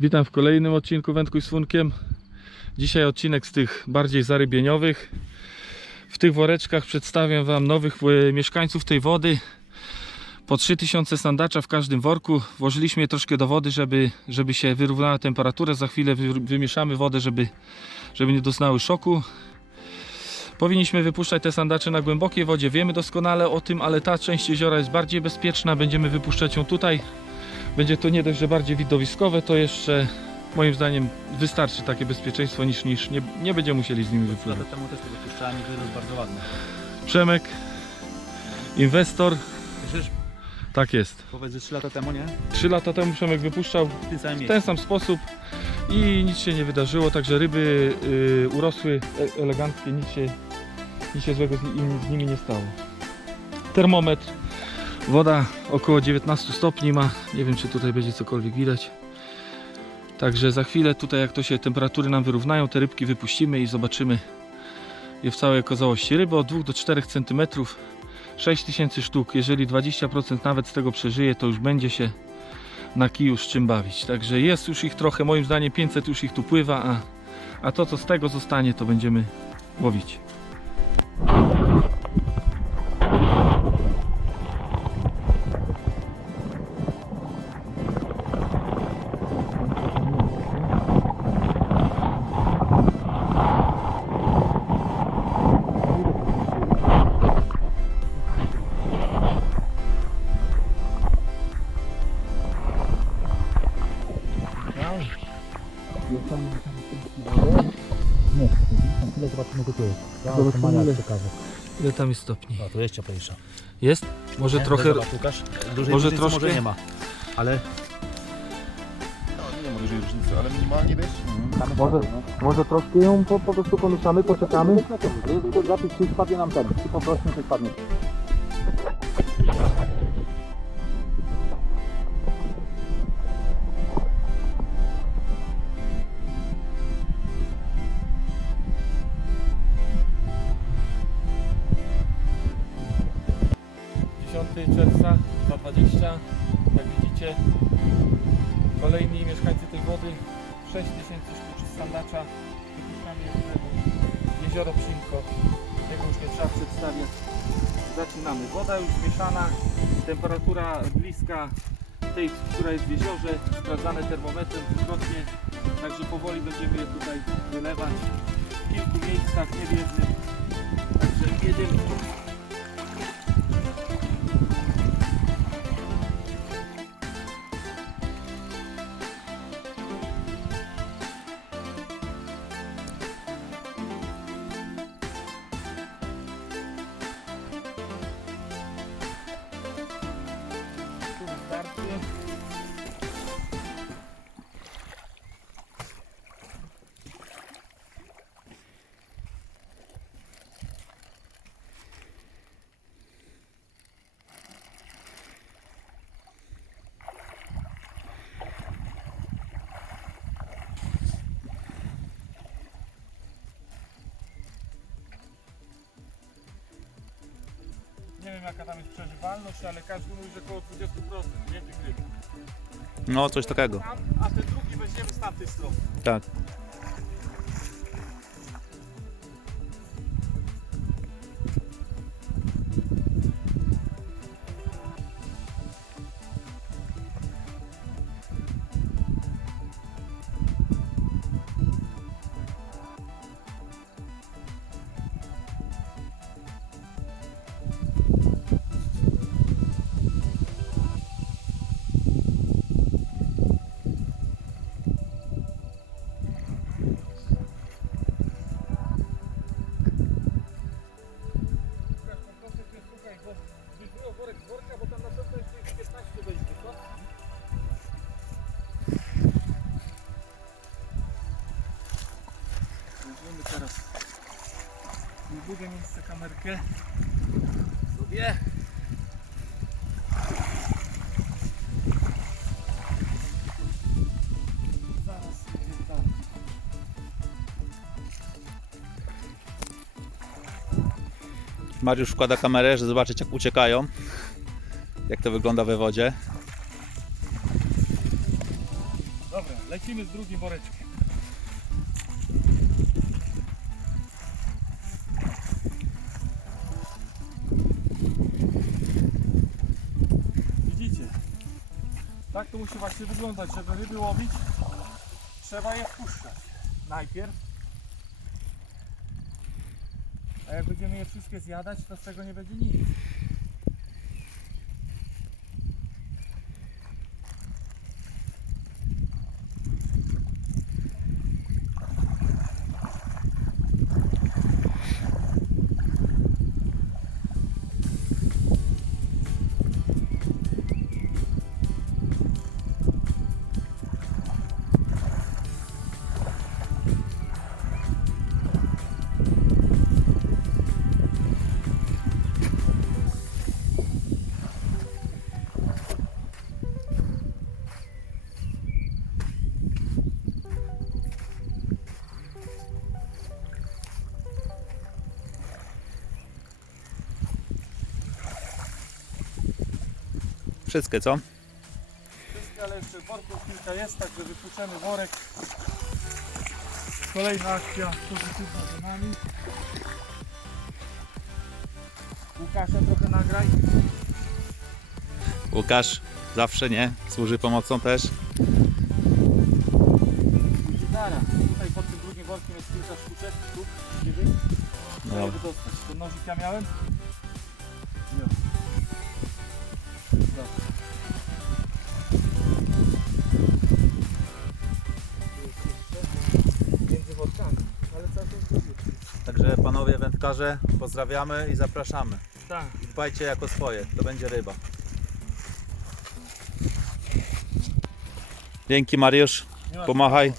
Witam w kolejnym odcinku Wędkuj z Funkiem. Dzisiaj odcinek z tych bardziej zarybieniowych. W tych woreczkach przedstawiam Wam nowych e, mieszkańców tej wody. Po 3000 sandacza w każdym worku. Włożyliśmy je troszkę do wody, żeby, żeby się wyrównała temperatura. Za chwilę wy, wymieszamy wodę, żeby, żeby nie doznały szoku. Powinniśmy wypuszczać te sandacze na głębokiej wodzie. Wiemy doskonale o tym, ale ta część jeziora jest bardziej bezpieczna. Będziemy wypuszczać ją tutaj. Będzie to nie dość, że bardziej widowiskowe, to jeszcze moim zdaniem wystarczy takie bezpieczeństwo niż, niż nie, nie będziemy musieli z nimi wypływać. Lata temu też to wypuszczałem i to jest bardzo ładne. Przemek, inwestor, tak jest. powiedz, że 3 lata temu, nie? Trzy lata temu Przemek wypuszczał W tym samym w ten sam sposób i nic się nie wydarzyło, także ryby y, urosły e, eleganckie, nic się, nic się złego z, z nimi nie stało. Termometr, woda około 19 stopni ma, nie wiem czy tutaj będzie cokolwiek widać. Także za chwilę tutaj jak to się temperatury nam wyrównają, te rybki wypuścimy i zobaczymy je w całej okazałości. Ryby od 2 do 4 cm, 6000 sztuk, jeżeli 20% nawet z tego przeżyje, to już będzie się na kiju z czym bawić. Także jest już ich trochę, moim zdaniem 500 już ich tu pływa, a, a to co z tego zostanie to będziemy łowić. Nie, tam chwilę zobaczymy, co tu jest. Zobaczymy, ile. ciekawe. Ile tam jest stopni? No, tu jest cieplejsza. Jest? Może Nie? trochę... Zobacz, Łukasz, dużej może różnicy troszkę? może nie ma. Ale No, nie ma dużej różnicy, ale minimalnie wiesz? Może, może troszkę ją po, po prostu pomieszamy, poczekamy. zapisz, czy spadnie nam ten. Czy poprosimy, czy spadnie. 2020 jak widzicie kolejni mieszkańcy tej wody. 6000 sztuk z sandacza. Wypuszczamy je z brzegu. jezioro Przymko. Tego już nie trzeba przedstawiać. Zaczynamy. Woda już zmieszana temperatura bliska tej, która jest w jeziorze. Sprawdzane termometrem dwukrotnie. Także powoli będziemy je tutaj wylewać. W kilku miejscach nie w jednym także jedziemy Nie wiem jaka tam jest przeżywalność, ale każdy mówi, że około 20%, nie tych ryb. No, coś takiego. Tam, a ten drugi weźmiemy z tamtej strony. Tak. Kamerkę sobie. Zaraz tam. Mariusz wkłada kamerę, żeby zobaczyć jak uciekają. Jak to wygląda we wodzie. Dobra, lecimy z drugim woreczkiem. Tak to musi właśnie wyglądać, żeby ryby łowić. Trzeba je wpuszczać. Najpierw. A jak będziemy je wszystkie zjadać, to z tego nie będzie nic. Wszystkie, co? Wszystkie, ale jeszcze worków kilka jest, także wypuszczemy worek. Kolejna akcja pozytywna za nami. Łukasza trochę nagraj. Łukasz zawsze nie, służy pomocą też. Zaraz, tutaj pod tym drugim workiem jest kilka sztuczek, tu, dziewięć. Trzeba by dostać. Ten nożyk ja miałem? Jo. Dobra. Wędkarze, pozdrawiamy i zapraszamy. Tak. I dbajcie jako swoje, to będzie ryba. Dzięki Mariusz, pomachaj.